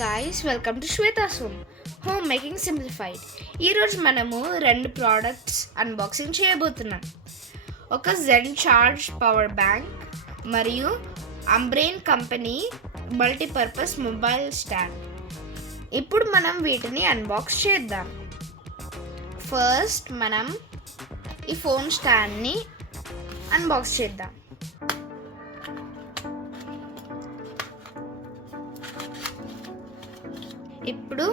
Guys welcome to Shweta's home home making simplified ఈరోజు మనము రెండు ప్రోడక్ట్స్ అన్బాక్సింగ్ చేయబోతున్నాం. ఒక జెన్ చార్జ్ పవర్ బ్యాంక్ మరియు Ambrane company multipurpose mobile stand ఇప్పుడు మనం వీటిని అన్బాక్స్ చేద్దాం. ఫస్ట్ మనం ఈ ఫోన్ స్టాండ్ని అన్బాక్స్ చేద్దాం. ఇప్పుడు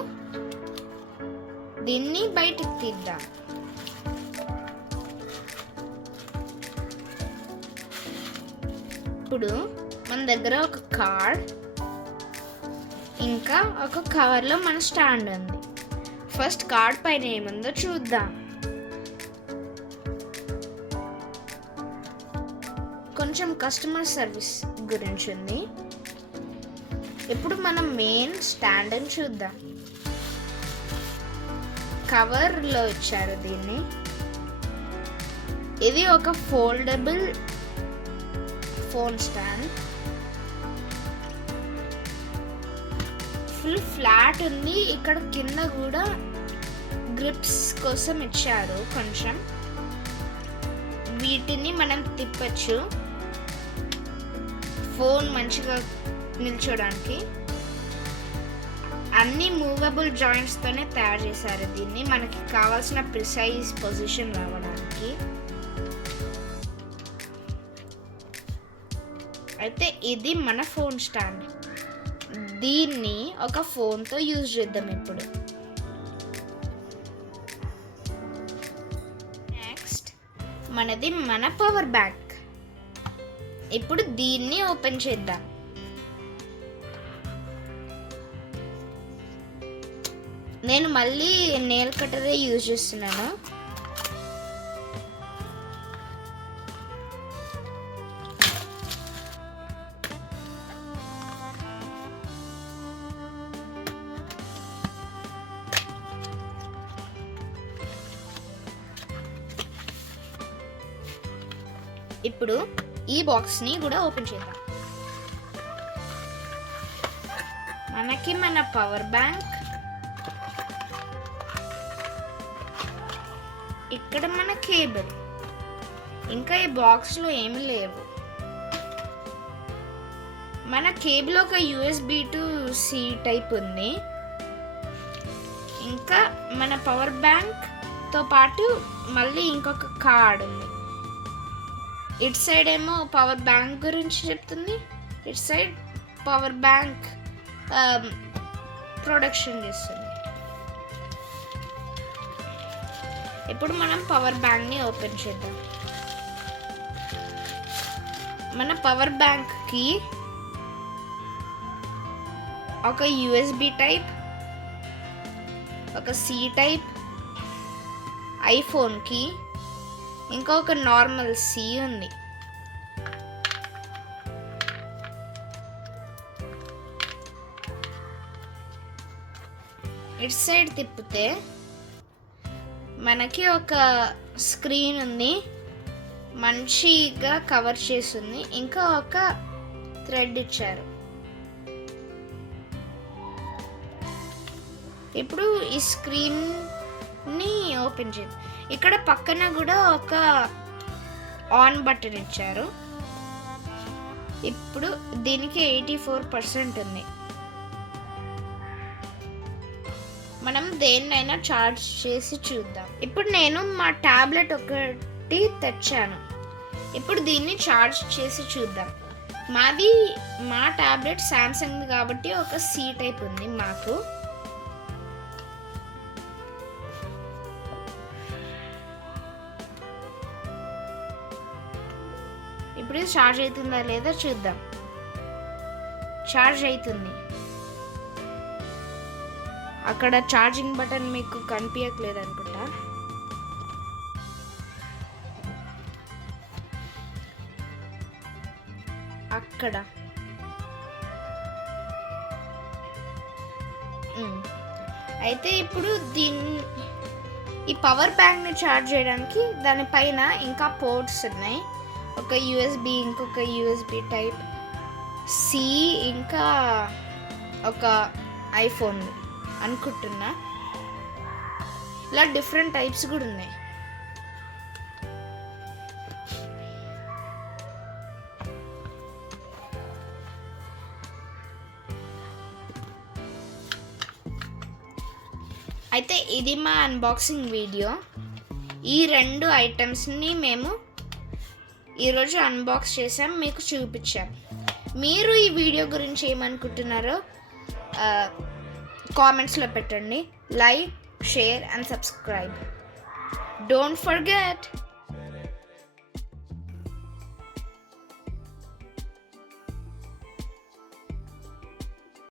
దీన్ని బయటికి తీద్దాం. ఇప్పుడు మన దగ్గర ఒక కార్డ్ ఇంకా ఒక కవర్లో మన స్టాండ్ ఉంది. ఫస్ట్ కార్డ్ పైన ఏముందో చూద్దాం. కొంచెం కస్టమర్ సర్వీస్ గురించి ఉంది. ఇప్పుడు మనం మెయిన్ స్టాండ్ అని చూద్దాం. కవర్లో ఇచ్చారు దీన్ని. ఇది ఒక foldable phone stand full flat ఉంది. ఇక్కడ కింద కూడా గ్రిప్స్ కోసం ఇచ్చారు కొంచెం. వీటిని మనం తిప్పచ్చు. ఫోన్ మంచిగా నిల్చోడానికి. అన్ని మూవబుల్ జాయింట్స్తోనే తయారు చేశారు దీన్ని. మనకి కావాల్సిన ప్రిసైజ్ పొజిషన్ రావడానికి. అయితే ఇది మన ఫోన్ స్టాండ్. దీన్ని ఒక ఫోన్తో యూజ్ చేద్దాం ఇప్పుడు. నెక్స్ట్ మనది మన పవర్ బ్యాంక్. ఇప్పుడు దీన్ని ఓపెన్ చేద్దాం. నేను మళ్ళీ నేల్ కట్టరే యూజ్ చేస్తున్నాను. ఇప్పుడు ఈ బాక్స్ని కూడా ఓపెన్ చేద్దాం. మనకి మన పవర్ బ్యాంక్ ఇక్కడ మన కేబుల్. ఇంకా ఈ బాక్స్లో ఏమి లేవు. మన కేబుల్ ఒక యూఎస్బి టు సి టైప్ ఉంది. ఇంకా మన పవర్ బ్యాంక్తో పాటు మళ్ళీ ఇంకొక కార్డ్ ఉంది. ఇటు సైడ్ ఏమో పవర్ బ్యాంక్ గురించి చెప్తుంది. ఇటు సైడ్ పవర్ బ్యాంక్ ప్రొడక్షన్ చేస్తుంది. ఇప్పుడు మనం పవర్ బ్యాంక్ని ఓపెన్ చేద్దాం. మన పవర్ బ్యాంక్కి ఒక యుఎస్బి టైప్ ఒక సి టైప్ ఐఫోన్కి ఇంకా ఒక నార్మల్ సి ఉంది. ఇటు సైడ్ తిప్పితే మనకి ఒక స్క్రీన్ ఉంది. మంచిగా కవర్ చేస్తుంది. ఇంకా ఒక థ్రెడ్ ఇచ్చారు. ఇప్పుడు ఈ స్క్రీన్ని ఓపెన్ చేయండి ఇక్కడ పక్కన కూడా ఒక ఆన్ బటన్ ఇచ్చారు. ఇప్పుడు దీనికి ఎయిటీ ఫోర్ పర్సెంట్ ఉంది. మనం దేన్నైనా చార్జ్ చేసి చూద్దాం. ఇప్పుడు నేను మా టాబ్లెట్ ఒకటి తెచ్చాను. ఇప్పుడు దీన్ని చార్జ్ చేసి చూద్దాం. మాది మా టాబ్లెట్ శాంసంగ్ కాబట్టి ఒక సీ టైప్ ఉంది మాకు. ఇప్పుడు ఛార్జ్ చార్జ్ అవుతుందా లేదా చూద్దాం. చార్జ్ అవుతుంది. అక్కడ ఛార్జింగ్ బటన్ మీకు కనిపించట్లేదు అనుకుంటా. అక్కడ. అయితే ఇప్పుడు దీన్ని ఈ పవర్ బ్యాంక్ని ఛార్జ్ చేయడానికి దానిపైన ఇంకా పోర్ట్స్ ఉన్నాయి. ఒక యూఎస్బి ఇంకొక యూఎస్బి టైప్ సి ఇంకా ఒక ఐఫోన్ అనుకుంటున్నా. ఇలా డిఫరెంట్ టైప్స్ కూడా ఉన్నాయి. అయితే ఇది మా అన్బాక్సింగ్ వీడియో ఈ రెండు ఐటమ్స్ని మేము ఈరోజు అన్బాక్స్ చేసాం మీకు చూపించాం. మీరు ఈ వీడియో గురించి ఏమనుకుంటున్నారో కామెంట్స్లో పెట్టండి. Like share and subscribe. Don't forget